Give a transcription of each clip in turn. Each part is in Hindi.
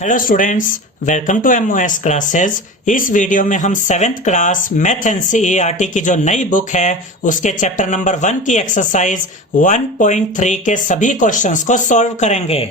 Hello students, welcome to MOS classes. इस वीडियो में हम 7th क्लास मैथ एनसीईआरटी की जो नई बुक है उसके चैप्टर नंबर 1 की एक्सरसाइज 1.3 के सभी क्वेश्चंस को सॉल्व करेंगे।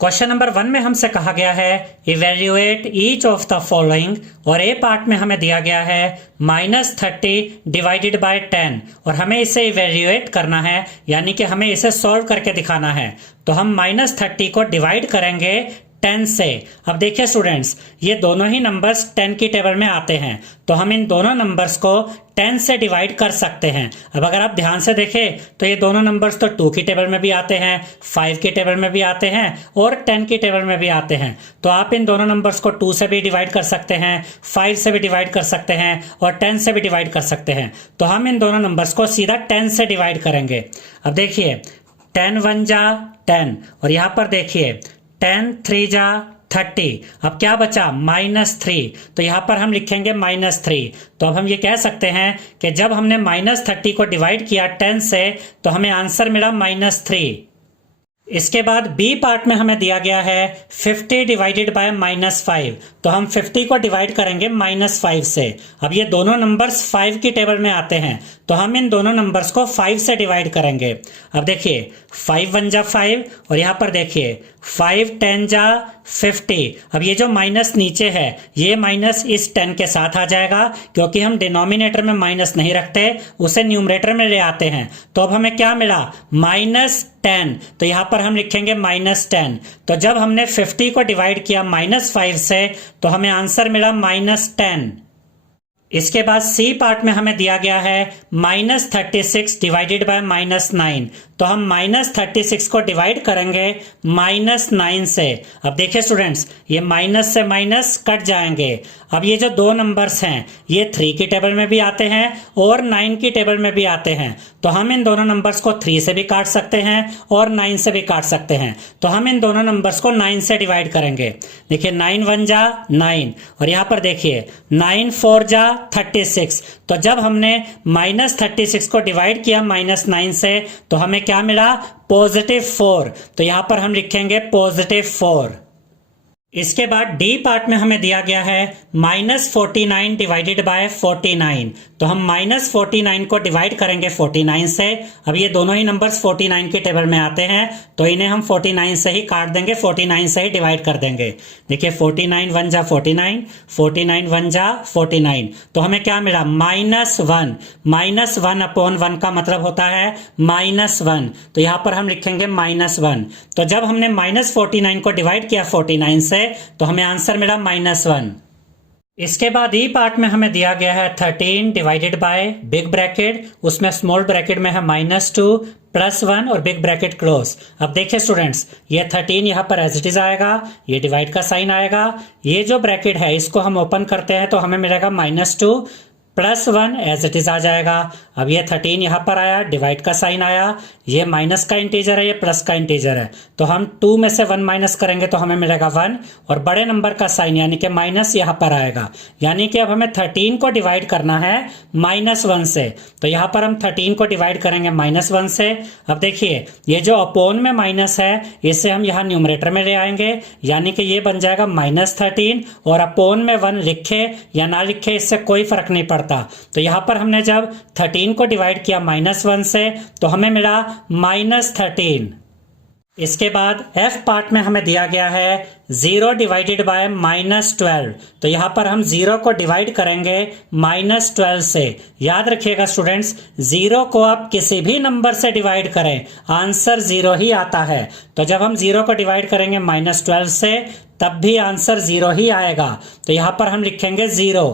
क्वेश्चन नंबर 1 में हमसे कहा गया है evaluate each of the following, और ए पार्ट में हमें दिया गया है -30 डिवाइडेड बाय 10 और हमें इसे इवेल्युएट करना है, यानी कि हमें इसे सॉल्व करके दिखाना है। तो हम -30 को डिवाइड करेंगे 10 से। अब देखिए स्टूडेंट्स, ये दोनों ही नंबर्स 10 की टेबल में आते हैं, तो हम इन दोनों नंबर्स को 10 से डिवाइड कर सकते हैं। अब अगर आप ध्यान से देखें तो ये दोनों नंबर्स तो 2 की टेबल में भी आते हैं, 5 की टेबल में भी आते हैं और 10 की टेबल में भी आते हैं। तो आप इन दोनों नंबर्स को 2 से भी डिवाइड कर सकते हैं, 5 से भी डिवाइड कर सकते हैं और 10 से भी डिवाइड कर सकते हैं। तो हम इन दोनों नंबर्स को सीधा 10 से डिवाइड करेंगे। अब देखिए 10 1 जा 10 और यहाँ पर देखिए 10 3 जा 30। अब क्या बचा -3, तो यहां पर हम लिखेंगे -3। तो अब हम ये कह सकते हैं कि जब हमने -30 को डिवाइड किया 10 से तो हमें आंसर मिला -3। इसके बाद बी पार्ट में हमें दिया गया है 50 डिवाइडेड बाय -5, तो हम 50 को डिवाइड करेंगे -5 से। अब ये दोनों नंबर्स 5 की टेबल में आते हैं, तो हम इन दोनों नंबर्स को 5 से डिवाइड करेंगे। अब देखिए 5 1 जा 5 और यहाँ पर देखिए 5 10 जा 50। अब ये जो माइनस नीचे है ये माइनस इस 10 के साथ आ जाएगा, क्योंकि हम डिनोमिनेटर में माइनस नहीं रखते, उसे न्यूमरेटर में ले आते हैं। तो अब हमें क्या मिला -10, तो यहां पर हम लिखेंगे -10। तो जब हमने 50 को डिवाइड किया -5 से तो हमें आंसर मिला -10। इसके बाद सी पार्ट में हमें दिया गया है -36 डिवाइडेड बाय -9, तो हम -36 को डिवाइड करेंगे -9 से। अब देखिए स्टूडेंट्स, ये माइनस से माइनस कट जाएंगे। अब ये जो दो नंबर्स हैं ये 3 की टेबल में भी आते हैं और 9 की टेबल में भी आते हैं, तो हम इन दोनों नंबर्स को 3 से भी काट सकते हैं और 9 से भी काट सकते हैं। तो हम इन दोनों नंबर्स को 9 से डिवाइड करेंगे। देखिए 9 1 जा 9 और यहाँ पर देखिए 9 4 जा 36। तो जब हमने -36 को डिवाइड किया -9 से तो हमें क्या मिला +4। तो यहां पर हम लिखेंगे +4। इसके बाद डी पार्ट में हमें दिया गया है -49 डिवाइडेड बाय 49, तो हम -49 को डिवाइड करेंगे 49 से। अब ये दोनों ही नंबर्स 49 के टेबल में आते हैं, तो इन्हें हम 49 से ही काट देंगे, 49 से ही डिवाइड कर देंगे। देखिए 49 1 जा 49, 49 1 जा 49। तो हमें क्या मिला -1। -1/1 का मतलब होता है -1, तो यहां पर हम लिखेंगे -1। तो जब हमने -49 को डिवाइड किया 49 से तो हमें आंसर मिला -1। इसके बाद ई पार्ट में हमें दिया गया है 13 डिवाइडेड बाय बिग ब्रैकेट, उसमें स्मॉल ब्रैकेट में है -2 +1 और बिग ब्रैकेट क्लोज। अब देखिए स्टूडेंट्स, ये 13 यहाँ पर एज इट इज आएगा, ये डिवाइड का साइन आएगा। ये जो ब्रैकेट है इसको हम ओपन करते हैं तो हमें मिलेगा -2 +1 एज इट इज आ जाएगा। अब ये 13 यहाँ पर आया, डिवाइड का साइन आया, ये माइनस का इंटीजर है, ये प्लस का इंटीजर है, तो हम 2 में से 1 माइनस करेंगे तो हमें मिलेगा 1 और बड़े नंबर का साइन यानी कि माइनस यहाँ पर आएगा। यानी कि अब हमें 13 को डिवाइड करना है -1 से, तो यहाँ पर हम 13 को डिवाइड करेंगे -1 से। अब देखिए ये जो अपोन में माइनस है इसे हम यहाँ न्यूमरेटर में ले आएंगे, यानी कि ये बन जाएगा -13 और अपोन में 1 लिखे या ना लिखे इससे कोई फर्क नहीं पड़ता। तो यहां पर हमने जब 13 को डिवाइड किया -1 से तो हमें मिला -13। इसके बाद एफ पार्ट में हमें दिया गया है 0 डिवाइडेड बाय -12, तो यहां पर हम 0 को डिवाइड करेंगे -12 से। याद रखिएगा स्टूडेंट्स, 0 को आप किसी भी नंबर से डिवाइड करें आंसर 0 ही आता है। तो जब हम 0 को डिवाइड करेंगे -12 से तब भी आंसर 0 ही आएगा, तो यहां पर हम लिखेंगे 0।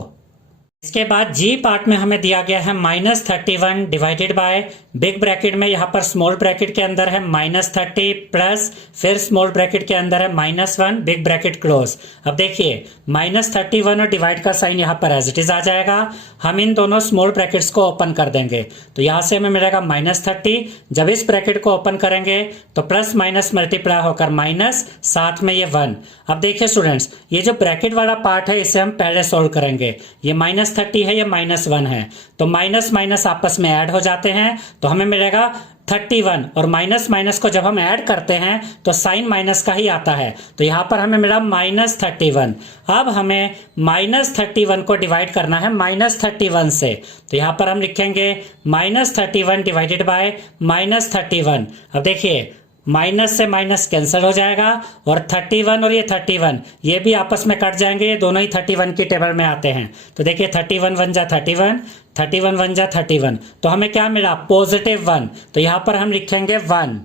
इसके बाद जी पार्ट में हमें दिया गया है -31 डिवाइडेड बाय बिग ब्रैकेट में, यहाँ पर स्मॉल ब्रैकेट के अंदर है -30 प्लस फिर स्मॉल ब्रैकेट के अंदर है -1 बिग ब्रैकेट क्लोज। अब देखिए -31 और डिवाइड का साइन यहाँ पर एज इट इज आ जाएगा। हम इन दोनों स्मॉल ब्रैकेट्स को ओपन कर देंगे, तो यहाँ से हमें मिलेगा -30। जब इस ब्रैकेट को ओपन करेंगे तो प्लस माइनस मल्टीप्लाई होकर माइनस, साथ में ये 1। अब देखिए स्टूडेंट्स, ये जो ब्रैकेट वाला पार्ट है इसे हम पहले सोल्व करेंगे। ये -30 है, ये -1 है, तो माइनस माइनस आपस में ऐड हो जाते हैं, तो हमें मिलेगा 31 और माइनस माइनस को जब हम ऐड करते हैं तो साइन माइनस का ही आता है, तो यहाँ पर हमें मिला -31। अब हमें -31 को डिवाइड करना है -31 से, तो यहाँ पर हम लिखेंगे -31 डिवाइडेड बाय -31। अब देखिए माइनस से माइनस कैंसिल हो जाएगा और 31 और ये 31 ये भी आपस में कट जाएंगे, ये दोनों ही 31 की टेबल में आते हैं। तो देखिए 31 1 जा 31, 31 1 जा 31, तो हमें क्या मिला +1, तो यहाँ पर हम लिखेंगे 1।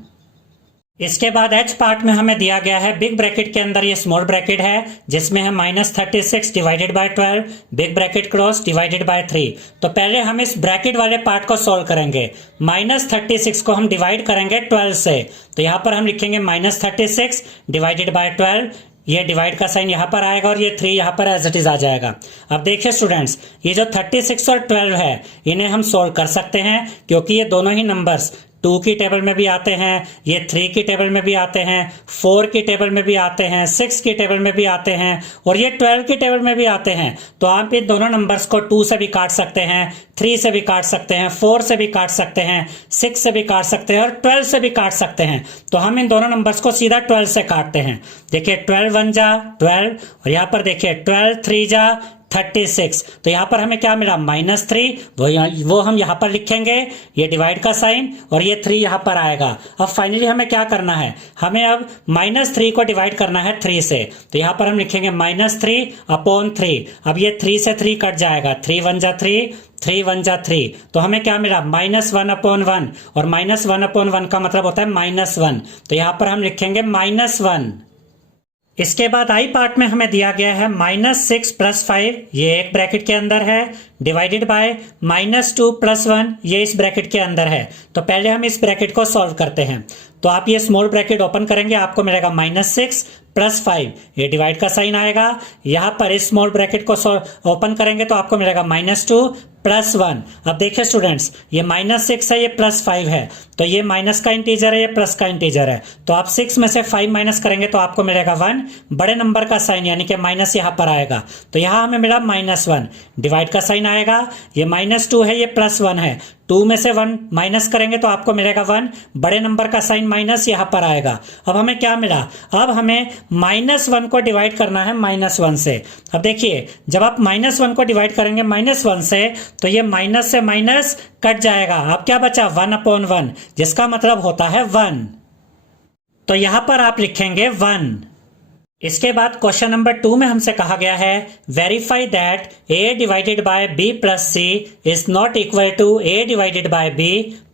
इसके बाद एच पार्ट में हमें दिया गया है बिग ब्रैकेट के अंदर ये स्मॉल ब्रैकेट है जिसमें है -36 divided by 12 big bracket close divided by 3। तो पहले हम इस ब्रैकेट वाले पार्ट को सॉल्व करेंगे। -36 को हम डिवाइड करेंगे 12 से, तो यहाँ पर हम लिखेंगे -36 डिवाइडेड बाय 12, ये डिवाइड का साइन यहाँ पर आएगा और ये 3 यहाँ पर एज इट इज आ जाएगा। अब देखिए स्टूडेंट्स, ये जो 36 और 12 है इन्हें हम सॉल्व कर सकते हैं क्योंकि ये दोनों ही नंबर्स 2 की टेबल में भी आते हैं, ये 3 की टेबल में भी आते हैं, 4 की टेबल में भी आते हैं, 6 की टेबल में भी आते हैं और ये 12 की टेबल में भी आते हैं। तो आप इन दोनों नंबर्स को 2 से भी काट सकते हैं, 3 से भी काट सकते हैं, 4 से भी काट सकते हैं, 6 से भी काट सकते हैं और 12 से भी काट सकते हैं। तो हम इन दोनों नंबर्स को सीधा 12 से काटते हैं। देखिए 12 1 जा 12 और यहाँ पर देखिए 12 3 जा 36, तो यहाँ पर हमें क्या मिला -3, वो हम यहाँ पर लिखेंगे, ये डिवाइड का साइन और ये 3 यहाँ पर आएगा। अब फाइनली हमें क्या करना है, हमें अब -3 को डिवाइड करना है 3 से, तो यहाँ पर हम लिखेंगे -3/3। अब ये 3 से 3 कट जाएगा, 3 1 जा 3, 3 1 जा 3, तो हमें क्या मिला -1/1 और -1/1 का मतलब होता है -1, तो यहाँ पर हम लिखेंगे -1। इसके बाद आई पार्ट में हमें दिया गया है -6 + 5, ये एक ब्रैकेट के अंदर है, डिवाइडेड बाय -2 + 1, ये इस ब्रैकेट के अंदर है। तो पहले हम इस ब्रैकेट को सॉल्व करते हैं। तो आप ये स्मॉल ब्रैकेट ओपन करेंगे, आपको मिलेगा -6 + 5, ये डिवाइड का साइन आएगा। यहाँ पर इस स्मॉल ब्रैकेट को ओपन करेंगे तो आपको मिलेगा -2 + 1। अब देखिए स्टूडेंट्स, ये -6 है, ये +5 है, तो ये माइनस का इंटीजर है, ये प्लस का इंटीजर है, तो आप 6 में से 5 माइनस करेंगे तो आपको मिलेगा 1, बड़े नंबर का साइन यानी कि माइनस यहाँ पर आएगा, तो यहाँ हमें मिला -1, डिवाइड का साइन आएगा, ये -2 है, ये +1 है, 2 में से 1 माइनस करेंगे तो आपको मिलेगा 1, बड़े नंबर का साइन माइनस यहाँ पर आएगा। अब हमें क्या मिला, अब हमें -1 को डिवाइड करना है -1 से। अब देखिए जब आप -1 को डिवाइड करेंगे -1 से तो ये माइनस से माइनस कट जाएगा, अब क्या बचा 1/1, जिसका मतलब होता है 1, तो यहां पर आप लिखेंगे 1। इसके बाद क्वेश्चन नंबर 2 में हमसे कहा गया है verify that a divided by b plus c is not equal to a divided by b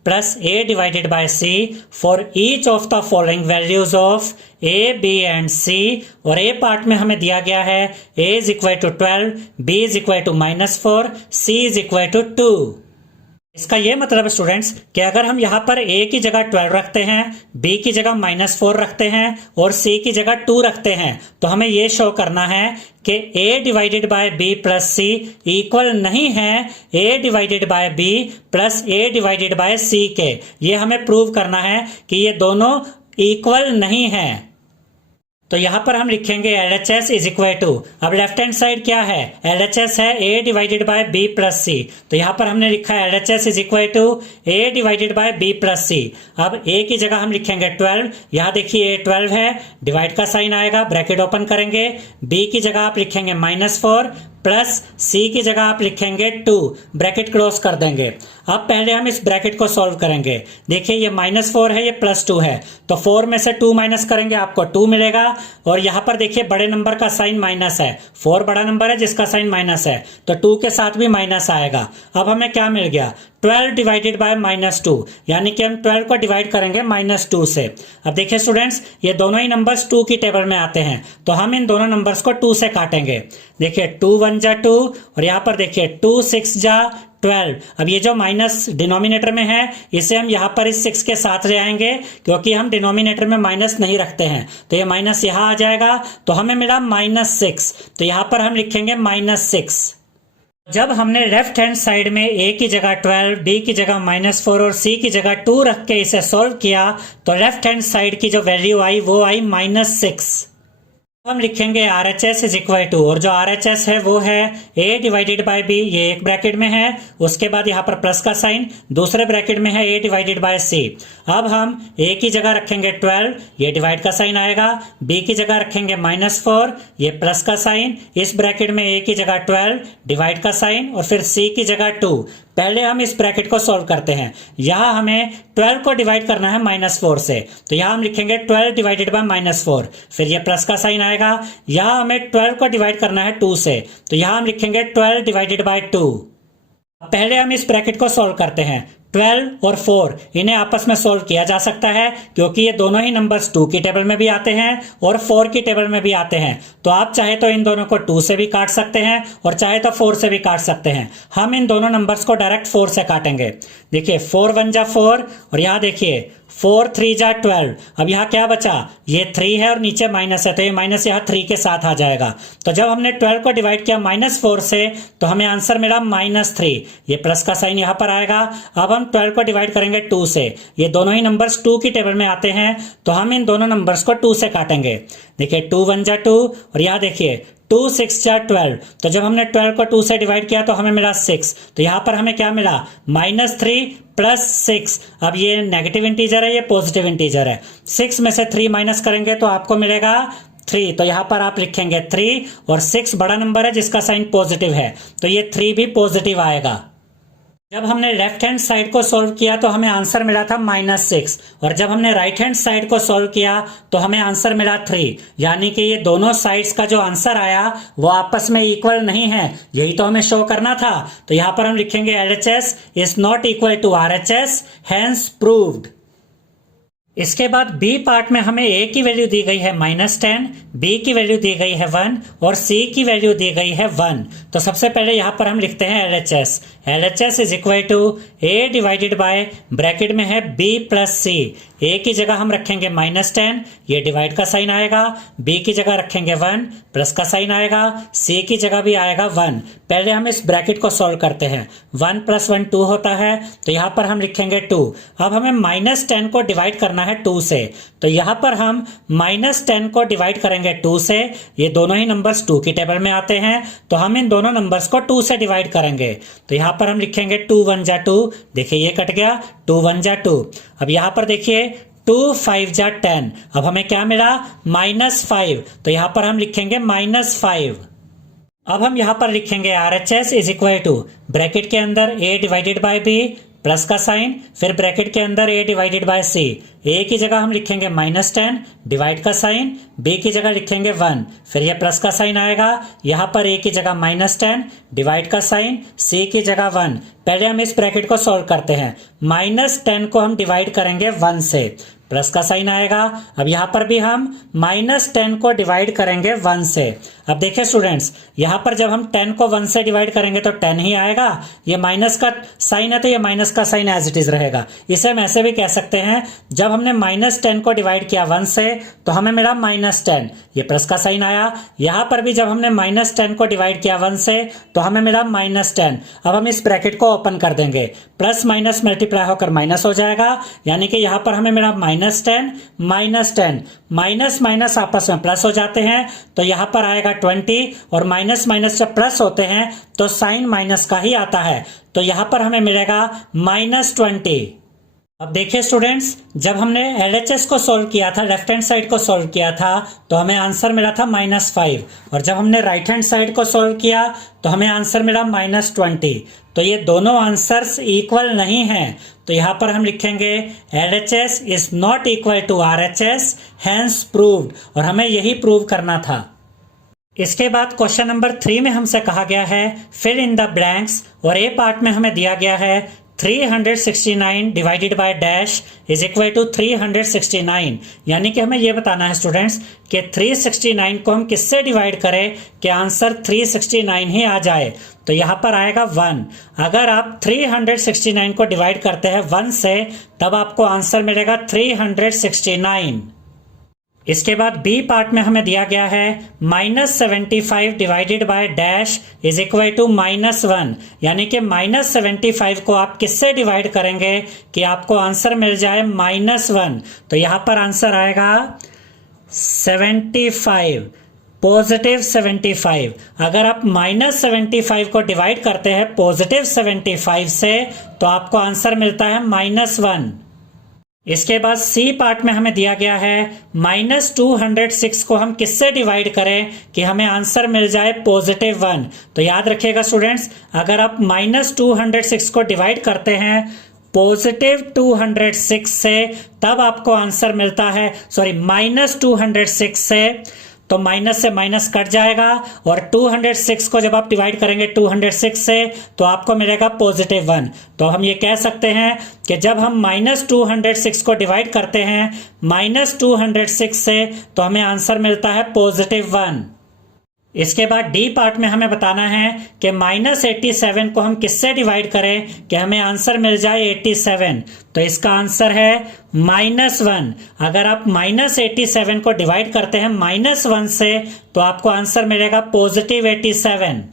plus a divided by c for each of the following values of a b and c। और a पार्ट में हमें दिया गया है a is equal to 12, b is equal to -4, c is equal to 2। इसका यह मतलब स्टूडेंट्स कि अगर हम यहाँ पर a की जगह 12 रखते हैं, b की जगह -4 रखते हैं और c की जगह 2 रखते हैं, तो हमें यह शो करना है कि a divided by b plus c equal नहीं है a divided by b plus a divided by c के। ये हमें प्रूव करना है कि ये दोनों इक्वल नहीं है। तो यहां पर हम लिखेंगे LHS इज इक्वल टू, अब लेफ्ट हैंड साइड क्या है, LHS है a divided by b plus c, तो यहां पर हमने लिखा है LHS is equal to a divided by b plus c। अब a की जगह हम लिखेंगे 12, यहां देखिए a 12 है, डिवाइड का साइन आएगा, ब्रैकेट ओपन करेंगे, b की जगह आप लिखेंगे -4 प्लस c की जगह आप लिखेंगे 2, ब्रैकेट क्लोज कर देंगे। अब पहले हम इस ब्रैकेट को सॉल्व करेंगे। देखिए ये -4 है, ये +2 है, तो 4 में से 2 माइनस करेंगे आपको 2 मिलेगा और यहाँ पर देखिए बड़े नंबर का साइन माइनस है, 4 बड़ा नंबर है जिसका साइन माइनस है, तो 2 के साथ भी माइनस आएगा। अब हमें क्या मिल गया 12 डिवाइडेड बाय -2, यानी कि हम 12 को डिवाइड करेंगे -2 से। अब देखिए स्टूडेंट्स ये दोनों ही नंबर्स 2 की टेबल में आते हैं, तो हम इन दोनों नंबर्स को 2 से काटेंगे। देखिए 2 1 जा 2 और यहाँ पर देखिए 2 6 जा 12। अब ये जो माइनस डिनोमिनेटर में है इसे हम यहाँ पर इस 6 के साथ ले आएंगे क्योंकि हम डिनोमिनेटर में माइनस नहीं रखते हैं, तो ये माइनस यहाँ आ जाएगा, तो हमें मिला -6, तो यहाँ पर हम लिखेंगे -6। जब हमने लेफ्ट हैंड साइड में a की जगह 12, b की जगह -4 और c की जगह 2 रख के इसे सॉल्व किया तो लेफ्ट हैंड साइड की जो वैल्यू आई वो आई -6। हम लिखेंगे RHS इज इक्वल टू, और जो RHS है वो है A डिवाइडेड बाय B, ये एक ब्रैकेट में है, उसके बाद यहाँ पर प्लस का साइन, दूसरे ब्रैकेट में है A डिवाइडेड बाय C। अब हम A की जगह रखेंगे 12, ये डिवाइड का साइन आएगा, B की जगह रखेंगे -4, ये प्लस का साइन, इस ब्रैकेट में A की जगह 12 डिवाइड का साइन, और फिर C की जगह 2। पहले हम इस ब्रैकेट को सॉल्व करते हैं। यहां हमें 12 को डिवाइड करना है -4 से, तो यहां हम लिखेंगे 12 डिवाइडेड बाय -4, फिर ये प्लस का साइन आएगा। यहां हमें 12 को डिवाइड करना है 2 से, तो यहां हम लिखेंगे 12 डिवाइडेड बाय 2। पहले हम इस ब्रैकेट को सॉल्व करते हैं। 12 और 4 इन्हें आपस में सोल्व किया जा सकता है, क्योंकि ये दोनों ही नंबर्स 2 की टेबल में भी आते हैं और 4 की टेबल में भी आते हैं। तो आप चाहे तो इन दोनों को 2 से भी काट सकते हैं और चाहे तो 4 से भी काट सकते हैं। हम इन दोनों नंबर्स को डायरेक्ट 4 से काटेंगे। देखिए 4 1 जा 4, और यहाँ देखिए 4 3 जा 12। अब यहाँ क्या बचा, ये 3 है और नीचे माइनस है, तो ये माइनस यहाँ 3 के साथ आ जाएगा। तो जब हमने 12 को डिवाइड किया -4 से, तो हमें आंसर मिला -3, ये प्लस का साइन यहाँ पर आएगा। अब हम 12 को डिवाइड करेंगे 2 से, ये दोनों ही नंबर्स 2 की टेबल में आते हैं, तो हम इन दोनों नंबर्स को 2 से काटेंगे। देखिए 2 1 जा 2, और यहाँ देखिए 2 6 जा 12। तो जब हमने 12 को 2 से डिवाइड किया तो हमें मिला 6, तो यहाँ पर हमें क्या मिला -3 प्लस 6। अब ये नेगेटिव इंटीजर है, ये पॉजिटिव इंटीजर है। 6 में से 3 माइनस करेंगे तो आपको मिलेगा 3, तो यहाँ पर आप लिखेंगे 3, और 6 बड़ा नंबर है जिसका साइन पॉजिटिव है, तो ये 3 भी पॉजिटिव आएगा। जब हमने लेफ्ट हैंड साइड को सॉल्व किया तो हमें आंसर मिला था -6, और जब हमने राइट हैंड साइड को सॉल्व किया तो हमें आंसर मिला 3, यानी कि ये दोनों साइड्स का जो आंसर आया वो आपस में इक्वल नहीं है, यही तो हमें शो करना था। तो यहां पर हम लिखेंगे LHS is not equal to RHS, hence proved. इसके बाद बी पार्ट में हमें A की वैल्यू दी गई है -10, B की वैल्यू दी गई है 1 और C की वैल्यू दी गई है 1। तो सबसे पहले यहां पर हम लिखते हैं LHS। LHS is equal to A divided by, bracket में है B प्लस C। A की जगह हम रखेंगे -10, ये डिवाइड का साइन आएगा, B की जगह रखेंगे 1, प्लस का साइन आएगा, C की जगह भी आएगा 1। पहले हम इस ब्रैकेट को सॉल्व करते हैं। 1 + 1 2 होता है, तो यहाँ पर हम लिखेंगे 2। अब हमें -10 को डिवाइड करना है 2 से, तो यहाँ पर हम -10 को डिवाइड करेंगे 2 से, ये दोनों ही नंबर्स 2 की टेबल में आते हैं, तो हम इन दोनों नंबर्स को 2 से डिवाइड करेंगे। तो यहाँ पर हम लिखेंगे 2 1 जा 2, देखिए ये कट गया, 2 1 जा 2। अब यहाँ पर देखिए 2 5 जा 10, अब हमें क्या मिला -5, तो यहाँ पर हम लिखेंगे -5। अब हम यहाँ पर लिखेंगे RHS is equal to, bracket के अंदर A divided by B, plus का साइन, फिर ब्रैकेट के अंदर A divided by C। A की जगह हम लिखेंगे -10, डिवाइड का साइन, B की जगह लिखेंगे 1, फिर ये प्लस का साइन आएगा, यहाँ पर A की जगह -10, डिवाइड का साइन, C की जगह 1। पहले हम इस ब्रैकेट को सॉल्व करते हैं। -10 को हम डिवाइड करेंगे 1 से, प्लस का साइन आएगा। अब यहाँ पर भी हम -10 को डिवाइड करेंगे 1 से। अब देखिए स्टूडेंट्स, यहाँ पर जब हम 10 को 1 से डिवाइड करेंगे तो 10 ही आएगा, ये माइनस का साइन है तो ये माइनस का साइन एज इट इज रहेगा। इसे हम ऐसे भी कह सकते हैं, जब हमने -10 को डिवाइड किया 1 से तो हमें मिला -10, ये प्लस का साइन आया। यहाँ पर भी जब हमने -10 को डिवाइड किया 1 से तो हमें मिला -10। अब हम इस ब्रैकेट को ओपन कर देंगे, प्लस माइनस मल्टीप्लाई होकर माइनस हो जाएगा, यानी कि यहाँ पर हमें मिला -10 -10, माइनस माइनस आपस में प्लस हो जाते हैं, तो यहाँ पर आएगा 20, और माइनस माइनस जब प्लस होते हैं तो साइन माइनस का ही आता है, तो यहाँ पर हमें मिलेगा -20। अब देखिए स्टूडेंट्स, जब हमने LHS को सॉल्व किया था, लेफ्ट हैंड साइड को सॉल्व किया था, तो हमें आंसर मिला था -5, और जब हमने राइट हैंड साइड को सॉल्व किया तो हमें आंसर मिला -20। तो ये दोनों आंसर्स इक्वल नहीं हैं, तो यहाँ पर हम लिखेंगे LHS is not equal to RHS, hence proved, और हमें यही प्रूव करना था। इसके बाद क्वेश्चन नंबर 3 में हमसे कहा गया है फिल इन द ब्लैंक्स, और ए पार्ट में हमें दिया गया है 369 divided by dash is equal to 369, यानी कि हमें यह बताना है स्टूडेंट्स कि 369 को हम किससे डिवाइड करें कि आंसर 369 ही आ जाए। तो यहाँ पर आएगा 1। अगर आप 369 को डिवाइड करते हैं 1 से, तब आपको आंसर मिलेगा 369। इसके बाद बी पार्ट में हमें दिया गया है -75 divided by dash is equal to -1, यानी कि -75 को आप किससे डिवाइड करेंगे कि आपको आंसर मिल जाए -1। तो यहाँ पर आंसर आएगा 75। +75। अगर आप -75 को डिवाइड करते हैं +75 से तो आपको आंसर मिलता है -1। इसके बाद सी पार्ट में हमें दिया गया है -206 को हम किससे डिवाइड करें कि हमें आंसर मिल जाए +1। तो याद रखिएगा स्टूडेंट्स, अगर आप -206 को डिवाइड करते हैं +206 से तब आपको आंसर मिलता है, सॉरी -206 से, तो माइनस से माइनस कट जाएगा और 206 को जब आप डिवाइड करेंगे 206 से तो आपको मिलेगा +1। तो हम ये कह सकते हैं कि जब हम -206 को डिवाइड करते हैं -206 से तो हमें आंसर मिलता है +1। इसके बाद डी पार्ट में हमें बताना है कि -87 को हम किससे डिवाइड करें कि हमें आंसर मिल जाए 87। तो इसका आंसर है -1। अगर आप -87 को डिवाइड करते हैं -1 से तो आपको आंसर मिलेगा +87।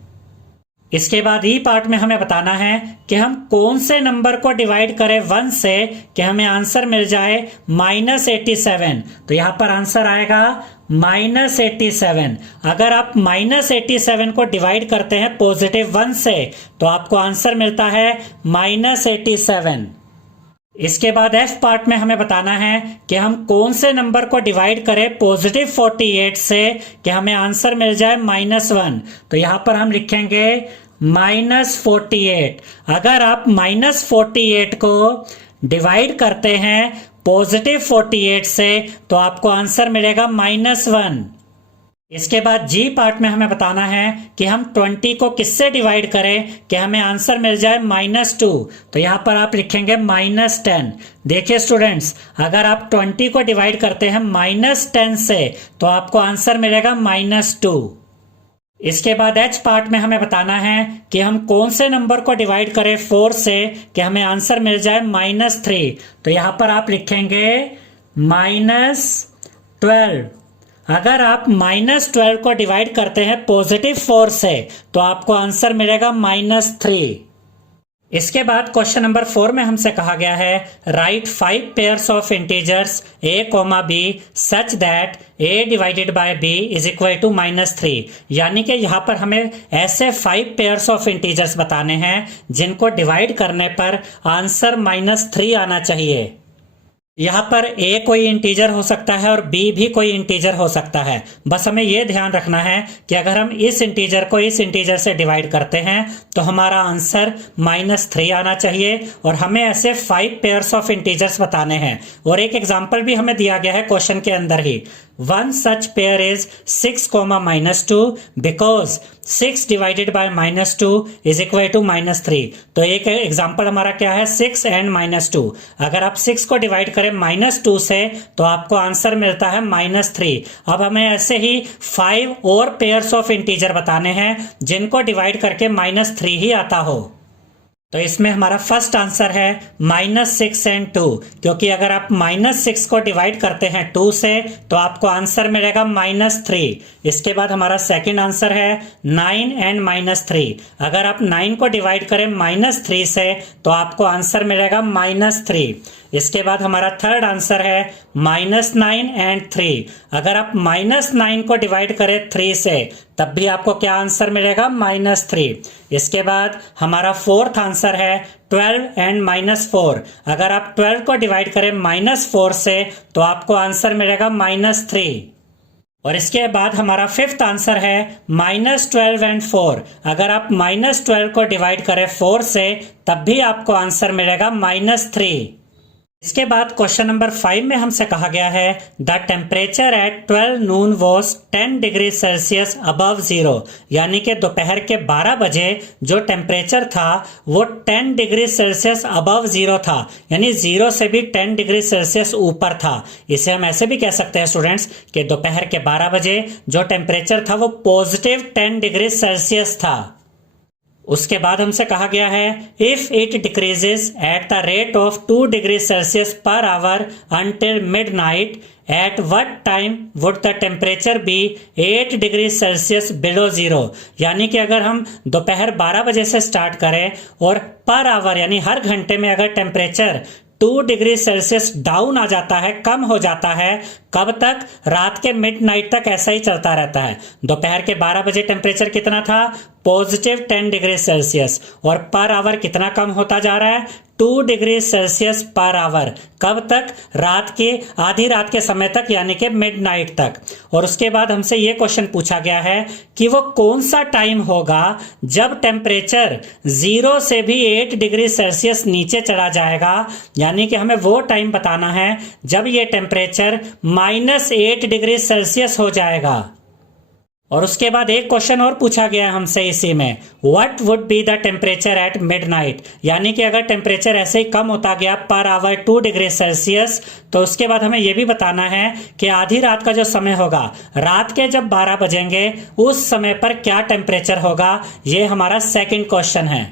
इसके बाद ई पार्ट में हमें बताना है कि हम कौन से नंबर को डिवाइड करें 1 से कि हमें आंसर मिल जाए -87। तो यहां पर आंसर आएगा -87। अगर आप -87 को डिवाइड करते हैं +1 से तो आपको आंसर मिलता है -87। इसके बाद एफ पार्ट में हमें बताना है कि हम कौन से नंबर को डिवाइड करें +48 से कि हमें आंसर मिल जाए -1। तो यहां पर हम लिखेंगे -48। अगर आप -48 को डिवाइड करते हैं +48 से तो आपको आंसर मिलेगा -1। इसके बाद जी पार्ट में हमें बताना है कि हम 20 को किससे डिवाइड करें कि हमें आंसर मिल जाए -2। तो यहां पर आप लिखेंगे -10। देखिए स्टूडेंट्स, अगर आप 20 को डिवाइड करते हैं -10 से तो आपको आंसर मिलेगा -2। इसके बाद एच पार्ट में हमें बताना है कि हम कौन से नंबर को डिवाइड करें 4 से कि हमें आंसर मिल जाए -3। तो यहां पर आप लिखेंगे -12। अगर आप -12 को डिवाइड करते हैं +4 से तो आपको आंसर मिलेगा -3। इसके बाद क्वेश्चन नंबर 4 में हमसे कहा गया है write 5 pairs of integers a, b such that a divided by b is equal to -3। यानी कि यहाँ पर हमें ऐसे 5 पेयर्स ऑफ इंटीजर्स बताने हैं जिनको डिवाइड करने पर आंसर -3 आना चाहिए। यहाँ पर a कोई इंटीजर हो सकता है और b भी कोई इंटीजर हो सकता है। बस हमें यह ध्यान रखना है कि अगर हम इस इंटीजर को इस इंटीजर से डिवाइड करते हैं तो हमारा आंसर -3 आना चाहिए और हमें ऐसे 5 पेयर्स ऑफ इंटीजर्स बताने हैं। और एक एग्जांपल भी हमें दिया गया है क्वेश्चन के अंदर ही। One such pair is 6, -2 because 6 divided by -2 is equal to -3। तो एक एग्जांपल हमारा क्या है 6 and -2। अगर आप 6 को डिवाइड करें -2 से तो आपको आंसर मिलता है -3। अब हमें ऐसे ही 5 और पेयर्स ऑफ इंटीजर बताने हैं जिनको डिवाइड करके -3 ही आता हो। तो इसमें हमारा फर्स्ट आंसर है -6 and 2, क्योंकि अगर आप -6 को डिवाइड करते हैं 2 से तो आपको आंसर मिलेगा -3। इसके बाद हमारा सेकंड आंसर है 9 and -3। अगर आप 9 को डिवाइड करें -3 से तो आपको आंसर मिलेगा -3। इसके बाद हमारा थर्ड आंसर है -9 and 3। अगर आप -9 को डिवाइड करें 3 से तब भी आपको क्या आंसर मिलेगा -3। इसके बाद हमारा फोर्थ आंसर है 12 and -4। अगर आप 12 को डिवाइड करें -4 से तो आपको आंसर मिलेगा -3। और इसके बाद हमारा फिफ्थ आंसर है -12 and 4। अगर आप -12 को डिवाइड करें 4 से तब भी आपको आंसर मिलेगा -3। इसके बाद क्वेश्चन नंबर 5 में हमसे कहा गया है the temperature at 12 Noon was 10 degree Celsius above 0। यानी कि दोपहर के 12 बजे जो टेम्परेचर था वो 10 डिग्री सेल्सियस अबव 0 था, यानी 0 से भी 10 डिग्री सेल्सियस ऊपर था। इसे हम ऐसे भी कह सकते हैं स्टूडेंट्स कि दोपहर के 12 बजे जो टेम्परेचर था वो +10 डिग्री सेल्सियस था। उसके बाद हमसे कहा गया है if it decreases at the rate of 2 degree Celsius per hour until midnight at what time would the temperature be 8 degree Celsius below 0। यानी कि अगर हम दोपहर 12 बजे से स्टार्ट करें और पर आवर यानी हर घंटे में अगर टेम्परेचर 2 डिग्री सेल्सियस डाउन आ जाता है, कम हो जाता है, कब तक? रात के मिडनाइट तक ऐसा ही चलता रहता है। दोपहर के 12 बजे टेम्परेचर कितना था? पॉजिटिव 10 डिग्री सेल्सियस, और पर आवर कितना कम होता जा रहा है? 2 डिग्री सेल्सियस पर आवर। कब तक? रात के आधी रात के समय तक, यानी कि मिडनाइट तक। और उसके बाद हमसे ये क्वेश्चन पूछा गया है कि वो कौन सा टाइम होगा जब टेम्परेचर 0 से भी 8 डिग्री सेल्सियस नीचे चला जाएगा, यानी कि हमें वो टाइम बताना है जब ये टेम्परेचर -8 डिग्री सेल्सियस हो जाएगा। और उसके बाद एक क्वेश्चन और पूछा गया हमसे इसी में, what would be the temperature at midnight, यानी कि अगर टेम्परेचर ऐसे ही कम होता गया पर आवर 2 डिग्री सेल्सियस, तो उसके बाद हमें यह भी बताना है कि आधी रात का जो समय होगा, रात के जब 12 बजेंगे उस समय पर क्या टेम्परेचर होगा। ये हमारा सेकंड क्वेश्चन है।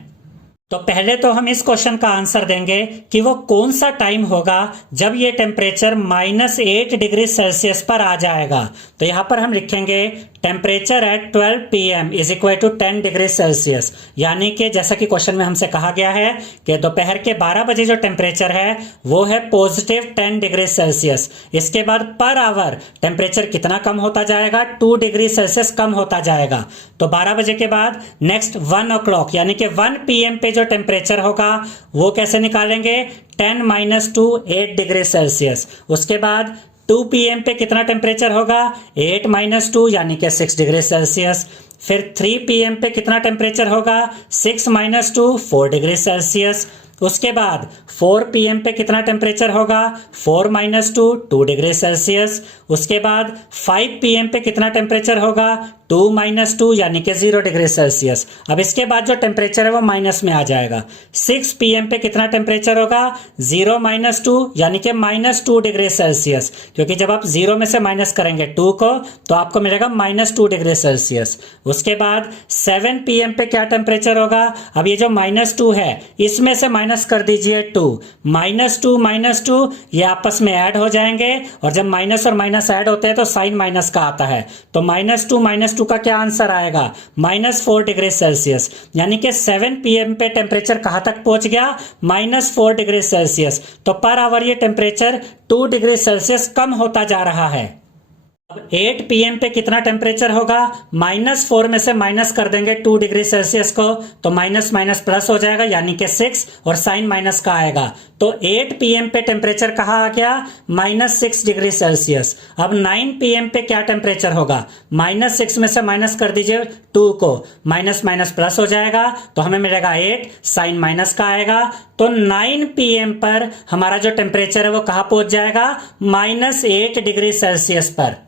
तो पहले तो हम इस क्वेश्चन का आंसर देंगे कि वो कौन सा टाइम होगा जब ये टेम्परेचर -8 डिग्री सेल्सियस पर आ जाएगा। तो यहां पर हम लिखेंगे temperature at 12 PM is equal to 10 degree Celsius, यानी कि जैसा कि क्वेश्चन में हमसे कहा गया है कि दोपहर के 12 बजे जो टेम्परेचर है वो है पॉजिटिव 10 डिग्री सेल्सियस। इसके बाद पर आवर टेम्परेचर कितना कम होता जाएगा? 2 डिग्री सेल्सियस कम होता जाएगा। तो 12 बजे के बाद नेक्स्ट 1 o'clock यानी कि 1 PM पे जो टेम्परेचर होगा वो कैसे निकालेंगे? 10 - 2 8 डिग्री सेल्सियस। उसके बाद 2 PM पे कितना टेम्परेचर होगा? 8 - 2 यानी कि 6 डिग्री सेल्सियस। फिर 3 PM पे कितना टेम्परेचर होगा? 6 - 2 4 डिग्री सेल्सियस। उसके बाद 4 PM पे कितना टेम्परेचर होगा? 4 - 2 2 डिग्री सेल्सियस। उसके बाद 5 PM पे कितना टेम्परेचर होगा? 2 - 2 यानी कि 0 डिग्री सेल्सियस। अब इसके बाद जो टेम्परेचर है वो माइनस में आ जाएगा। 6 PM पे कितना टेम्परेचर होगा? 0 - 2 यानी कि -2 डिग्री सेल्सियस, क्योंकि जब आप 0 में से माइनस करेंगे 2 को तो आपको मिलेगा -2 डिग्री सेल्सियस। उसके बाद 7 PM पे क्या टेम्परेचर होगा? अब ये जो -2 है इसमें से माइनस कर दीजिए 2, -2 ये आपस में ऐड हो जाएंगे, और जब माइनस और माइनस ऐड होते हैं तो साइन माइनस का आता है। तो -2 का क्या आंसर आएगा? -4 डिग्री सेल्सियस, यानी कि 7 PM पे टेम्परेचर कहां तक पहुंच गया? -4 डिग्री सेल्सियस। तो पर आवर ये टेम्परेचर 2 डिग्री सेल्सियस कम होता जा रहा है। अब 8 PM पे कितना टेम्परेचर होगा? -4 में से माइनस कर देंगे 2 डिग्री सेल्सियस को, तो माइनस माइनस प्लस हो जाएगा यानी कि 6, और साइन माइनस का आएगा। तो 8 PM पे टेम्परेचर कहाँ आ गया? -6 डिग्री सेल्सियस। अब 9 PM पे क्या टेम्परेचर होगा? -6 में से माइनस कर दीजिए 2 को, माइनस माइनस प्लस हो जाएगा, तो हमें मिलेगा 8, साइन माइनस का आएगा। तो 9 PM पर हमारा जो टेम्परेचर है वो कहाँ पहुंच जाएगा? -8 डिग्री सेल्सियस पर।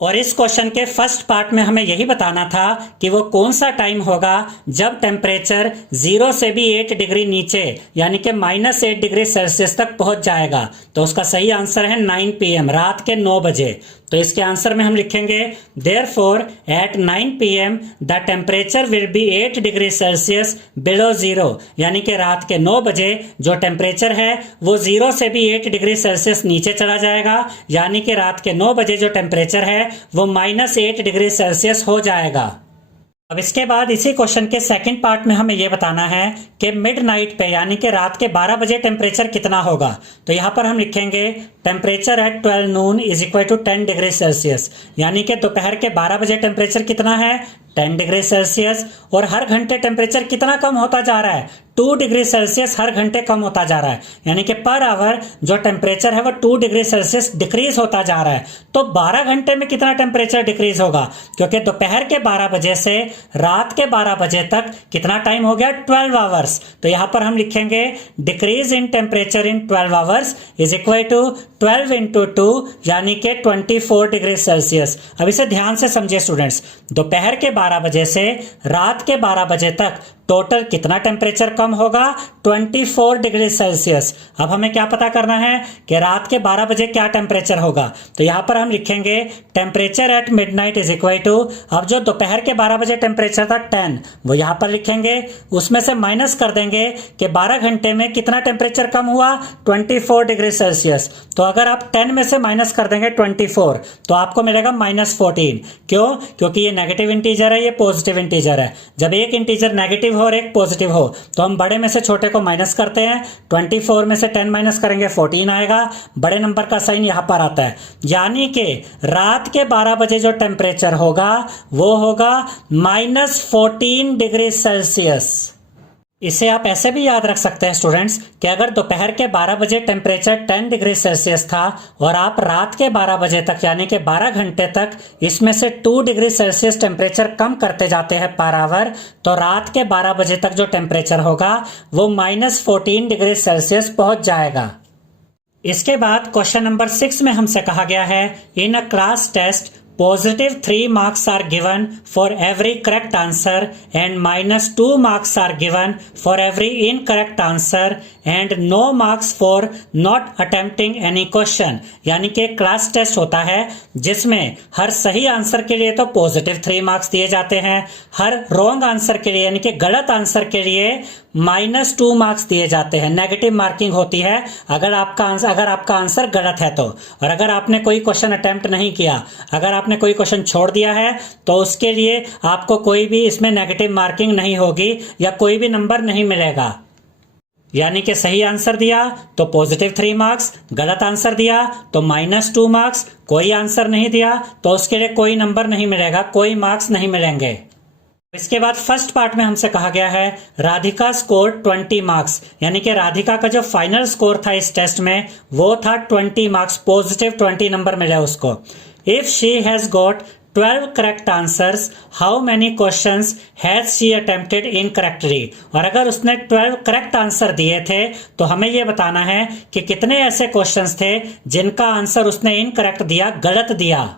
और इस क्वेश्चन के फर्स्ट पार्ट में हमें यही बताना था कि वो कौन सा टाइम होगा जब टेम्परेचर 0 से भी 8 डिग्री नीचे यानी कि -8 डिग्री सेल्सियस तक पहुंच जाएगा। तो उसका सही आंसर है 9 PM, रात के 9 बजे। तो इसके आंसर में हम लिखेंगे therefore at 9 PM the temperature will be 8 degree Celsius below 0, यानी कि रात के 9 बजे जो टेम्परेचर है वो 0 से भी 8 डिग्री सेल्सियस नीचे चला जाएगा, यानी कि रात के 9 बजे जो टेम्परेचर है वो -8 डिग्री सेल्सियस हो जाएगा। अब इसके बाद इसी क्वेश्चन के सेकंड पार्ट में हमें यह बताना है कि मिडनाइट पे यानी कि रात के 12 बजे टेम्परेचर कितना होगा। तो यहां पर हम लिखेंगे temperature at 12 noon is equal to 10 degree Celsius, यानी कि दोपहर के 12 बजे टेम्परेचर कितना है? 10 डिग्री सेल्सियस। और हर घंटे टेम्परेचर कितना कम होता जा रहा है? 2 डिग्री सेल्सियस हर घंटे कम होता जा रहा है, यानी कि पर आवर जो टेम्परेचर है वो 2 डिग्री सेल्सियस डिक्रीज होता जा रहा है। तो 12 घंटे में कितना टेम्परेचर डिक्रीज होगा? क्योंकि दोपहर के 12 बजे से रात के 12 बजे तक कितना टाइम हो गया? 12 आवर्स। तो यहां पर हम लिखेंगे decrease in temperature in 12 hours is equal to 12 × 2 यानी कि 24 डिग्री सेल्सियस। अब इसे ध्यान से समझिए स्टूडेंट्स, दोपहर के 12 बजे से रात के 12 बजे तक टोटल कितना टेम्परेचर कम होगा? 24 डिग्री सेल्सियस। अब हमें क्या पता करना है कि रात के 12 बजे क्या टेम्परेचर होगा। तो यहां पर हम लिखेंगे temperature at midnight is equal to, अब जो दोपहर के 12 बजे टेम्परेचर था 10, वो यहां पर लिखेंगे, उसमें से माइनस कर देंगे कि 12 घंटे में कितना टेम्परेचर कम हुआ? 24 डिग्री सेल्सियस। तो अगर आप 10 में से माइनस कर देंगे 24 तो आपको मिलेगा -14। क्यों? क्योंकि ये नेगेटिव इंटीजर है, ये पॉजिटिव इंटीजर है। जब एक इंटीजर नेगेटिव हो और एक पॉजिटिव हो, तो हम बड़े में से छोटे को माइनस करते हैं। 24 में से 10 माइनस करेंगे 14 आएगा, बड़े नंबर का साइन यहां पर आता है। यानी कि रात के 12 बजे जो टेम्परेचर होगा वो होगा -14 डिग्री सेल्सियस। इसे आप ऐसे भी याद रख सकते हैं स्टूडेंट्स कि अगर दोपहर के 12 बजे टेम्परेचर 10 डिग्री सेल्सियस था और आप रात के 12 बजे तक यानी कि 12 घंटे तक इसमें से 2 डिग्री सेल्सियस टेम्परेचर कम करते जाते हैं पर आवर, तो रात के 12 बजे तक जो टेम्परेचर होगा वो -14 डिग्री सेल्सियस पहुंच जाएगा। इसके बाद क्वेश्चन नंबर 6 में हमसे कहा गया है, in a class test positive 3 marks are given for every correct answer and -2 marks are given for every incorrect answer and no marks for not attempting any question। यानी कि क्लास टेस्ट होता है जिसमें हर सही आंसर के लिए तो पॉजिटिव 3 मार्क्स दिए जाते हैं, हर रॉन्ग आंसर के लिए यानी कि गलत आंसर के लिए -2 मार्क्स दिए जाते हैं। नेगेटिव मार्किंग होती है अगर आपका आंसर गलत है तो, और अगर आपने कोई क्वेश्चन अटेम्प्ट नहीं किया, अगर आपने कोई क्वेश्चन छोड़ दिया है तो उसके लिए आपको कोई भी इसमें नेगेटिव मार्किंग नहीं होगी या कोई भी नंबर नहीं मिलेगा। यानी कि सही आंसर दिया तो पॉजिटिव 3 मार्क्स, गलत आंसर दिया तो -2 मार्क्स, कोई आंसर नहीं दिया तो उसके लिए कोई नंबर नहीं मिलेगा, कोई मार्क्स नहीं मिलेंगे। इसके बाद फर्स्ट पार्ट में हमसे कहा गया है राधिका स्कोर 20 मार्क्स, यानी कि राधिका का जो फाइनल स्कोर था इस टेस्ट में वो था 20 मार्क्स, पॉजिटिव 20 नंबर मिले उसको। If she has got 12 correct answers, how many questions has she attempted incorrectly. और अगर उसने 12 करेक्ट आंसर दिए थे तो हमें यह बताना है कि कितने ऐसे क्वेश्चंस थे जिनका आंसर उसने इनकरेक्ट दिया, गलत दिया।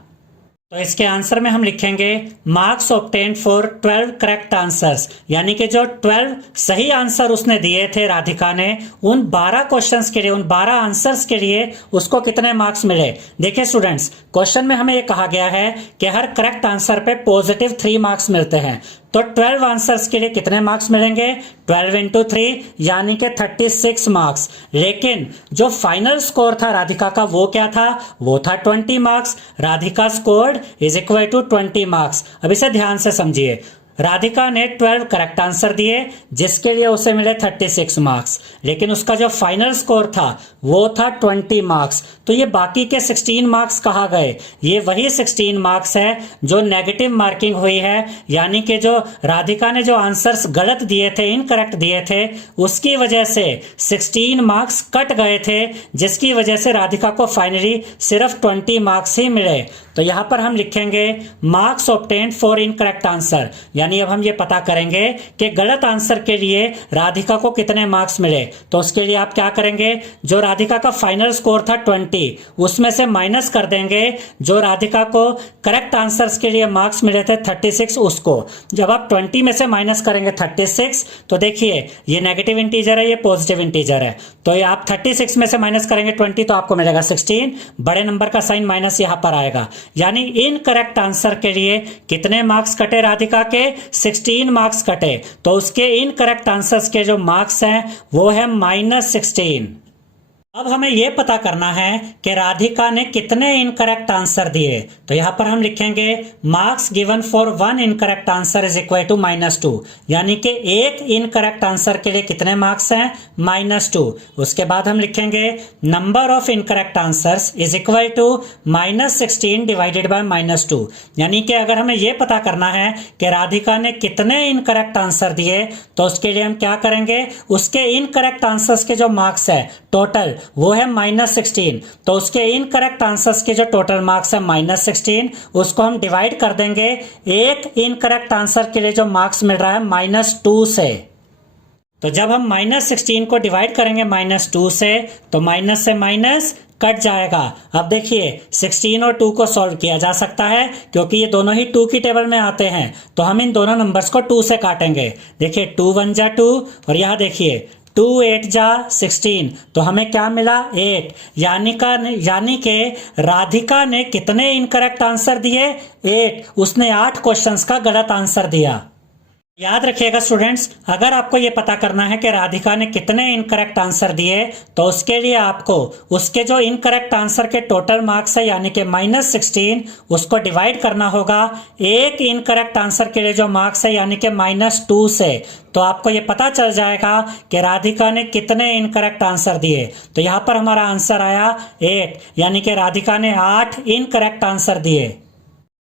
तो इसके आंसर में हम लिखेंगे marks obtained for 12 correct answers, यानी कि जो 12 सही आंसर उसने दिए थे राधिका ने, उन 12 क्वेश्चंस के लिए, उन 12 आंसर्स के लिए उसको कितने मार्क्स मिले। देखिए स्टूडेंट्स, क्वेश्चन में हमें यह कहा गया है कि हर करेक्ट आंसर पे पॉजिटिव 3 मार्क्स मिलते हैं, तो 12 आंसर्स के लिए कितने मार्क्स मिलेंगे, 12 × 3 यानी कि 36 मार्क्स। लेकिन जो फाइनल स्कोर था राधिका का वो क्या था, वो था 20 मार्क्स। Radhika scored = 20 marks. अब इसे ध्यान से समझिए, राधिका ने 12 करेक्ट आंसर दिए जिसके लिए उसे मिले 36 मार्क्स, लेकिन उसका जो फाइनल स्कोर था वो था 20 मार्क्स। तो ये बाकी के 16 मार्क्स कहाँ गए, ये वही 16 मार्क्स है जो नेगेटिव मार्किंग हुई है, यानी कि जो राधिका ने जो आंसर्स गलत दिए थे, इनकरेक्ट दिए थे, उसकी वजह से 16 मार्क्स कट गए थे, जिसकी वजह से राधिका को फाइनली सिर्फ 20 मार्क्स ही मिले। तो यहां पर हम लिखेंगे marks obtained for incorrect answer, यानी अब हम ये पता करेंगे कि गलत आंसर के लिए राधिका को कितने मार्क्स मिले। तो उसके लिए आप क्या करेंगे, जो राधिका का फाइनल स्कोर था 20, उसमें से माइनस कर देंगे जो राधिका को करेक्ट आंसर्स के लिए मार्क्स मिले थे 36, उसको जब आप 20 में से माइनस करेंगे 36, तो देखिए ये नेगेटिव इंटीजर है, ये पॉजिटिव इंटीजर है, तो ये आप 36 में से माइनस करेंगे 20 तो आपको मिलेगा 16, बड़े नंबर का साइन माइनस यहां पर आएगा। यानी इनकरेक्ट आंसर के लिए कितने मार्क्स कटे राधिका के, 16 मार्क्स कटे। तो उसके इनकरेक्ट आंसर्स के जो मार्क्स हैं वो है -16। अब हमें यह पता करना है कि राधिका ने कितने इनकरेक्ट आंसर दिए। तो यहां पर हम लिखेंगे marks given for 1 incorrect answer = -2, यानी कि एक इनकरेक्ट आंसर के लिए कितने मार्क्स हैं, -2। उसके बाद हम लिखेंगे number of incorrect answers = -16 divided by -2, यानी कि अगर हमें यह पता करना है कि राधिका ने कितने इनकरेक्ट आंसर दिए तो उसके लिए हम क्या करेंगे, उसके इनकरेक्ट आंसर्स के जो मार्क्स है टोटल वो है -16, तो उसके इनकरेक्ट आंसर्स के जो टोटल मार्क्स है -16, उसको हम डिवाइड कर देंगे एक इनकरेक्ट आंसर के लिए जो मार्क्स मिल रहा है -2 से। तो जब हम -16 को डिवाइड करेंगे -2 से तो माइनस से माइनस कट जाएगा। अब देखिए 16 और 2 को सॉल्व किया जा सकता है क्योंकि ये दोनों ही 2 की टेबल में आते हैं, तो हम इन दोनों नंबर्स को 2 से काटेंगे। देखिए 2 × 1 = 2 और यहां देखिए 2 × 8 = 16, तो हमें क्या मिला 8, यानी कि राधिका ने कितने इनकरेक्ट आंसर दिए, 8, उसने 8 क्वेश्चंस का गलत आंसर दिया। याद रखिएगा स्टूडेंट्स, अगर आपको ये पता करना है कि राधिका ने कितने इनकरेक्ट आंसर दिए तो उसके लिए आपको उसके जो इनकरेक्ट आंसर के टोटल मार्क्स है यानी कि -16 उसको डिवाइड करना होगा एक इनकरेक्ट आंसर के लिए जो मार्क्स है यानी कि -2 से। तो आपको ये पता चल जाएगा कि राधिका ने कितने इनकरेक्ट आंसर दिए। तो यहां पर हमारा आंसर आया 8, यानी कि राधिका ने 8 इनकरेक्ट आंसर दिए।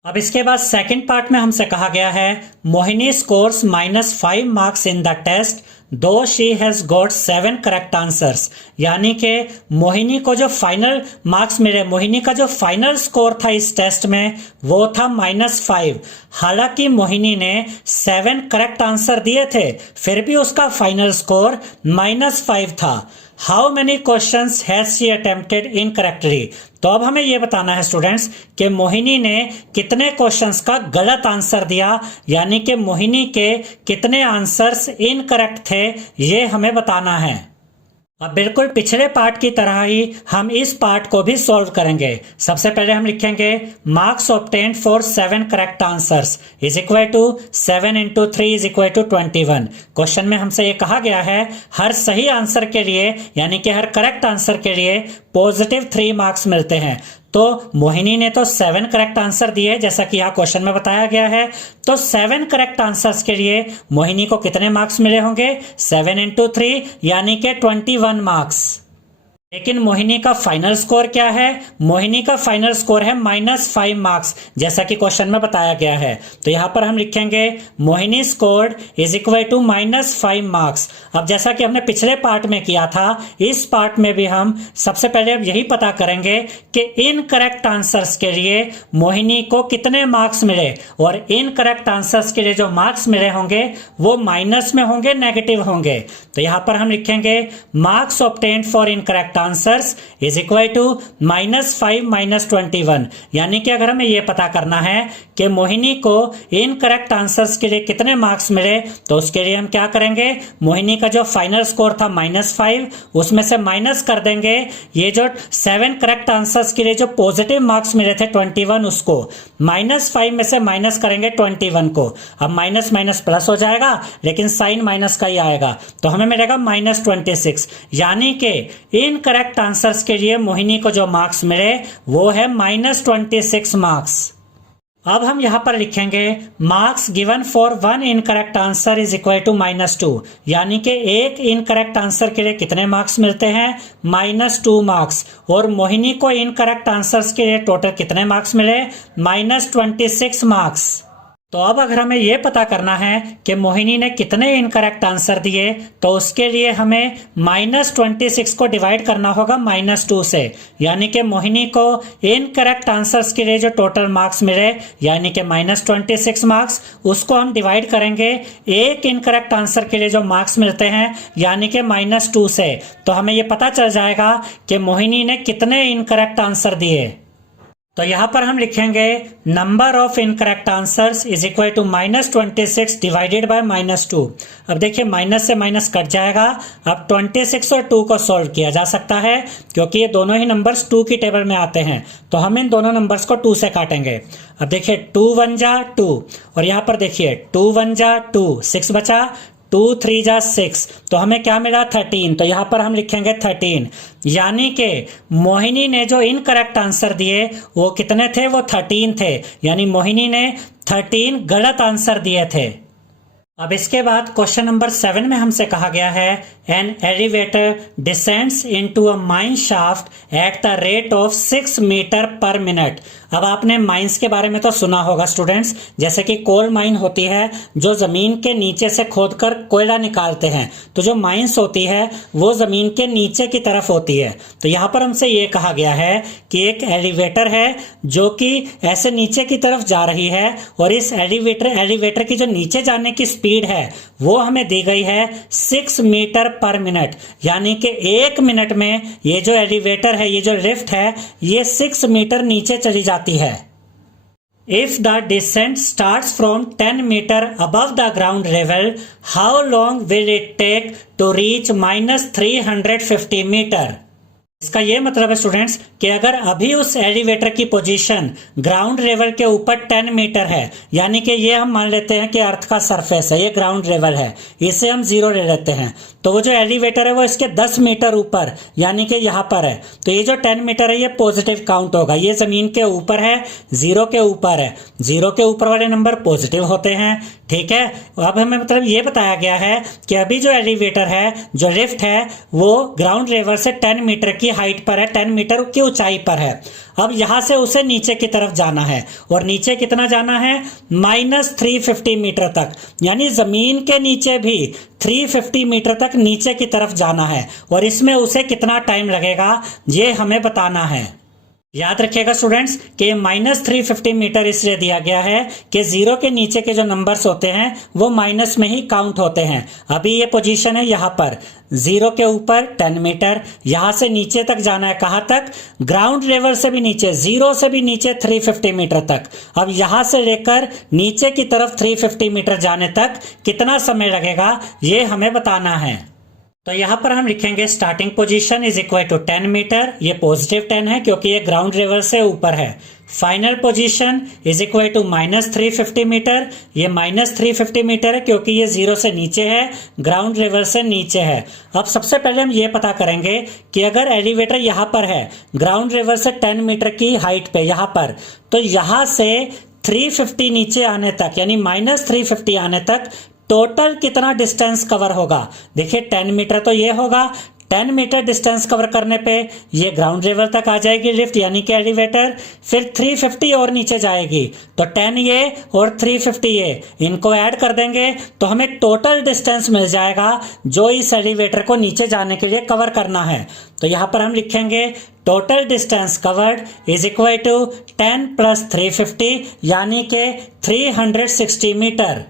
अब इसके बाद सेकंड पार्ट में हमसे कहा गया है Mohini scores -5 marks in the test though she has got 7 correct answers, यानी कि मोहिनी को जो फाइनल मार्क्स मिले, मोहिनी का जो फाइनल स्कोर था इस टेस्ट में वो था -5। हालांकि मोहिनी ने 7 करेक्ट आंसर दिए थे फिर भी उसका फाइनल स्कोर -5 था। How many questions has she attempted incorrectly. तो अब हमें यह बताना है स्टूडेंट्स कि मोहिनी ने कितने क्वेश्चंस का गलत आंसर दिया, यानी कि मोहिनी के कितने आंसर्स इनकरेक्ट थे ये हमें बताना है। अब बिल्कुल पिछले पार्ट की तरह ही हम इस पार्ट को भी सॉल्व करेंगे। सबसे पहले हम लिखेंगे marks obtained for 7 correct answers is equal to 7 × 3 is equal to 21। Question में हमसे ये कहा गया है हर सही आंसर के लिए यानी कि हर करेक्ट आंसर के लिए +3 मार्क्स मिलते हैं। तो मोहिनी ने तो 7 करेक्ट आंसर दिए जैसा कि यहाँ क्वेश्चन में बताया गया है। तो 7 करेक्ट आंसर्स के लिए मोहिनी को कितने मार्क्स मिले होंगे? 7 × 3 यानी कि 21 मार्क्स। लेकिन मोहिनी का फाइनल स्कोर क्या है? मोहिनी का फाइनल स्कोर है -5 मार्क्स जैसा कि क्वेश्चन में बताया गया है। तो यहां पर हम लिखेंगे Mohini scored is equal to -5 marks. अब जैसा कि हमने पिछले पार्ट में किया था इस पार्ट में भी हम सबसे पहले अब यही पता करेंगे कि इनकरेक्ट आंसर्स के लिए मोहिनी को कितने मार्क्स मिले, और इनकरेक्ट आंसर्स के लिए जो मार्क्स मिले होंगे वो माइनस में होंगे, नेगेटिव होंगे। तो यहां पर हम लिखेंगे marks obtained for incorrect answers is equal to -5 - 21। यानी कि अगर हमें यह पता करना है कि मोहिनी को इनकरेक्ट आंसर्स के लिए कितने मार्क्स मिले तो उसके लिए हम क्या करेंगे, मोहिनी का जो फाइनल स्कोर था -5 उसमें से माइनस कर देंगे ये जो 7 करेक्ट आंसर्स के लिए जो पॉजिटिव मार्क्स मिले थे 21 उसको, -5 में से माइनस करेंगे 21 को। अब माइनस माइनस प्लस हो जाएगा लेकिन साइन माइनस का ही आएगा तो हमें मिलेगा -26। यानी कि इनकरेक्ट आंसर्स के लिए मोहिनी को जो मार्क्स मिले वो है -26 मार्क्स। अब हम यहां पर लिखेंगे marks given for 1 incorrect answer is equal to -2, यानी कि एक इनकरेक्ट आंसर के लिए कितने मार्क्स मिलते हैं? -2 मार्क्स। और मोहिनी को इनकरेक्ट आंसर्स के लिए टोटल कितने मार्क्स मिले? -26 मार्क्स। तो अब अगर हमें यह पता करना है कि मोहिनी ने कितने इनकरेक्ट आंसर दिए तो उसके लिए हमें -26 को डिवाइड करना होगा -2 से, यानी कि मोहिनी को इनकरेक्ट आंसर्स के लिए जो टोटल मार्क्स मिले यानी कि -26 मार्क्स, उसको हम डिवाइड करेंगे एक इनकरेक्ट आंसर के लिए जो मार्क्स मिलते हैं यानी कि -2 से। तो हमें यह पता चल जाएगा कि मोहिनी ने कितने इनकरेक्ट आंसर दिए। तो यहां पर हम लिखेंगे number of incorrect answers is equal to -26 divided by -2। अब देखिए माइनस से माइनस कट जाएगा। अब 26 और 2 को सॉल्व किया जा सकता है क्योंकि ये दोनों ही नंबर्स 2 की टेबल में आते हैं। तो हम इन दोनों नंबर्स को 2 से काटेंगे। अब देखिए 2 1 जा 2 और यहाँ पर देखिए 2 1 जा 2, 6 बचा, 2 3 जा 6, तो हमें क्या मिला? 13। तो यहां पर हम लिखेंगे 13, यानी कि मोहिनी ने जो इनकरेक्ट आंसर दिए वो कितने थे? वो 13 थे, यानी मोहिनी ने 13 गलत आंसर दिए थे। अब इसके बाद क्वेश्चन नंबर 7 में हमसे कहा गया है an elevator descends into a mine shaft at the rate of 6 metre per minute. अब आपने माइंस के बारे में तो सुना होगा स्टूडेंट्स, जैसे कि कोल माइन होती है जो जमीन के नीचे से खोदकर कोयला निकालते हैं। तो जो माइंस होती है वो जमीन के नीचे की तरफ होती है। तो यहाँ पर हमसे ये कहा गया है कि एक एलिवेटर है जो कि ऐसे नीचे की तरफ जा रही है और इस एलिवेटर की जो नीचे जाने की स्पीड है वो हमें दी गई है 6 मीटर पर मिनट, यानी कि 1 मिनट में ये जो एलिवेटर है, ये जो लिफ्ट है, ये 6 मीटर नीचे चली जाती है। If the descent starts from 10 meter above the ground level, how long will it take to reach -350 meter? इसका ये मतलब है स्टूडेंट्स कि अगर अभी उस एलिवेटर की पोजीशन ग्राउंड लेवल के ऊपर 10 मीटर है, यानी कि ये हम मान लेते हैं कि अर्थ का सरफेस है, ये ग्राउंड लेवल है, इसे हम 0 ले लेते हैं, तो वो जो एलिवेटर है वो इसके 10 मीटर ऊपर यानी कि यहाँ पर है, तो ये जो 10 मीटर है ये पॉजिटिव काउंट होगा। ये जमीन के ऊपर है, 0 के ऊपर है, 0 के ऊपर वाले नंबर पॉजिटिव होते हैं। ठीक है, अब हमें मतलब ये बताया गया है कि अभी जो एलिवेटर है, जो लिफ्ट है, वो ग्राउंड लेवल से 10 मीटर की हाइट पर है, 10 मीटर की ऊंचाई पर है। अब यहां से उसे नीचे की तरफ जाना है, और नीचे कितना जाना है, -350 मीटर तक, यानी जमीन के नीचे भी 350 मीटर तक नीचे की तरफ जाना है, और इसमें उसे कितना टाइम लगेगा ये हमें बताना है। याद रखिएगा स्टूडेंट्स कि -350 मीटर इसलिए दिया गया है कि 0 के नीचे के जो नंबर्स होते हैं वो माइनस में ही काउंट होते हैं। अभी ये पोजीशन है यहाँ पर, 0 के ऊपर 10 मीटर, यहां से नीचे तक जाना है, कहां तक, ग्राउंड लेवल से भी नीचे, 0 से भी नीचे 350 मीटर तक। अब यहां से लेकर नीचे की तरफ 350 मीटर जाने तक कितना समय लगेगा ये हमें बताना है। तो यहां पर हम लिखेंगे starting position is equal to 10 metre, ये पॉजिटिव 10 है क्योंकि ये ग्राउंड लेवल से ऊपर है। Final position is equal to -350 metre, ये -350 मीटर है क्योंकि ये 0 से नीचे है, ग्राउंड लेवल से नीचे है। अब सबसे पहले हम ये पता करेंगे कि अगर एलिवेटर यहाँ पर है ग्राउंड लेवल से 10 मीटर की हाइट पे यहाँ पर, तो यहाँ से 350 नीचे आने तक यानी -350 आने तक टोटल कितना डिस्टेंस कवर होगा। देखिए 10 मीटर तो ये होगा, 10 मीटर डिस्टेंस कवर करने पे ये ग्राउंड लेवल तक आ जाएगी लिफ्ट यानी कि एलिवेटर, फिर 350 और नीचे जाएगी, तो 10 ये और 350 ये, इनको ऐड कर देंगे तो हमें टोटल डिस्टेंस मिल जाएगा जो इस एलिवेटर को नीचे जाने के लिए कवर करना है। तो यहां पर हम लिखेंगे total distance covered is equal to 10 + 350 यानी कि 360 मीटर,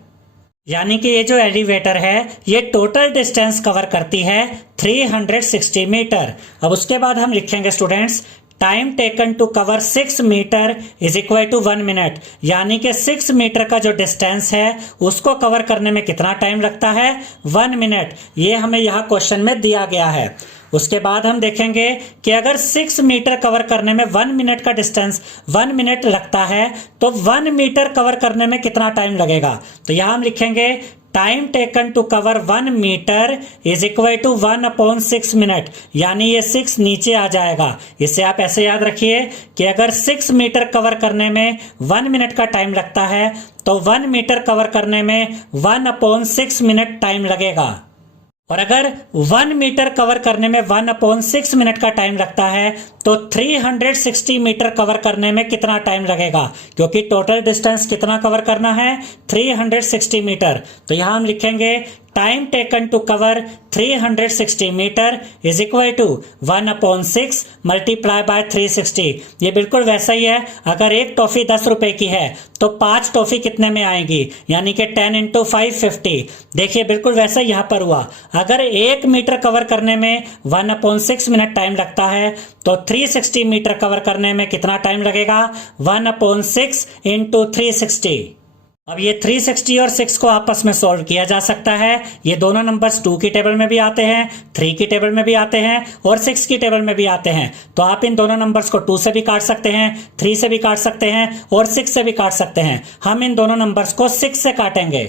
यानी कि ये जो एलिवेटर है ये टोटल डिस्टेंस कवर करती है 360 मीटर। अब उसके बाद हम लिखेंगे students time taken to cover 6 metre is equal to 1 minute, यानी कि 6 मीटर का जो डिस्टेंस है उसको कवर करने में कितना टाइम लगता है, 1 मिनट। ये हमें यहाँ क्वेश्चन में दिया गया है। उसके बाद हम देखेंगे कि अगर 6 मीटर कवर करने में 1 मिनट का डिस्टेंस 1 मिनट लगता है तो 1 मीटर कवर करने में कितना टाइम लगेगा। तो यहां हम लिखेंगे time taken to cover 1 metre is equal to 1/6 minute, यानी ये 6 नीचे आ जाएगा। इसे आप ऐसे याद रखिए कि अगर 6 मीटर कवर करने में 1 मिनट का टाइम लगता है तो 1 मीटर कवर करने में 1/6 मिनट टाइम लगेगा, और अगर 1 मीटर कवर करने में 1/6 मिनट का टाइम लगता है तो 360 मीटर कवर करने में कितना टाइम लगेगा, क्योंकि टोटल डिस्टेंस कितना कवर करना है, 360 मीटर। तो यहां हम लिखेंगे time taken to cover 360 metre is equal to 1/6 multiply by 360। ये बिल्कुल वैसा ही है, अगर एक टॉफी 10 रुपए की है तो 5 टॉफी कितने में आएगी, यानी कि 10 × 5 50। देखिए बिल्कुल वैसा यहाँ पर हुआ, अगर 1 मीटर कवर करने में 1/6 मिनट टाइम लगता है तो 360 मीटर कवर करने में कितना टाइम लगेगा, 1/6 × 360। अब ये 360 और 6 को आपस में सॉल्व किया जा सकता है। ये दोनों नंबर्स 2 की टेबल में भी आते हैं, 3 की टेबल में भी आते हैं और 6 की टेबल में भी आते हैं। तो आप इन दोनों नंबर्स को 2 से भी काट सकते हैं, 3 से भी काट सकते हैं और 6 से भी काट सकते हैं। हम इन दोनों नंबर्स को 6 से काटेंगे।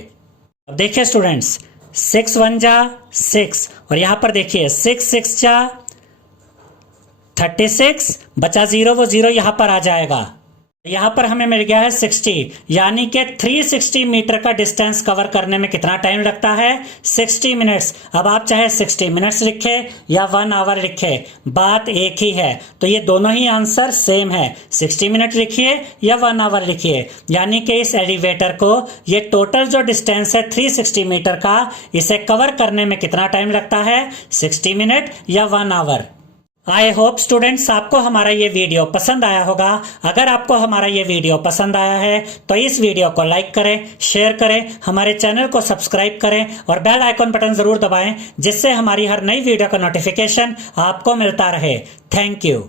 अब देखिए स्टूडेंट्स, 6 1 जा 6 और यहां पर देखिए 6 6 जा 36, बचा 0, वो 0 यहां पर आ जाएगा। यहां पर हमें मिल गया है 60, यानी कि 360 मीटर का डिस्टेंस कवर करने में कितना टाइम लगता है, 60 मिनट्स। अब आप चाहे 60 मिनट्स लिखे या 1 आवर लिखे, बात एक ही है। तो ये दोनों ही आंसर सेम है, 60 मिनट लिखिए या 1 आवर लिखिए, यानी कि इस एलिवेटर को ये टोटल जो डिस्टेंस है 360 मीटर का, इसे कवर करने में कितना टाइम लगता है, 60 मिनट या 1 आवर। आई होप स्टूडेंट्स आपको हमारा ये वीडियो पसंद आया होगा। अगर आपको हमारा ये वीडियो पसंद आया है तो इस वीडियो को लाइक करें, शेयर करें, हमारे चैनल को सब्सक्राइब करें और बेल आइकॉन बटन जरूर दबाएं, जिससे हमारी हर नई वीडियो का नोटिफिकेशन आपको मिलता रहे। Thank you.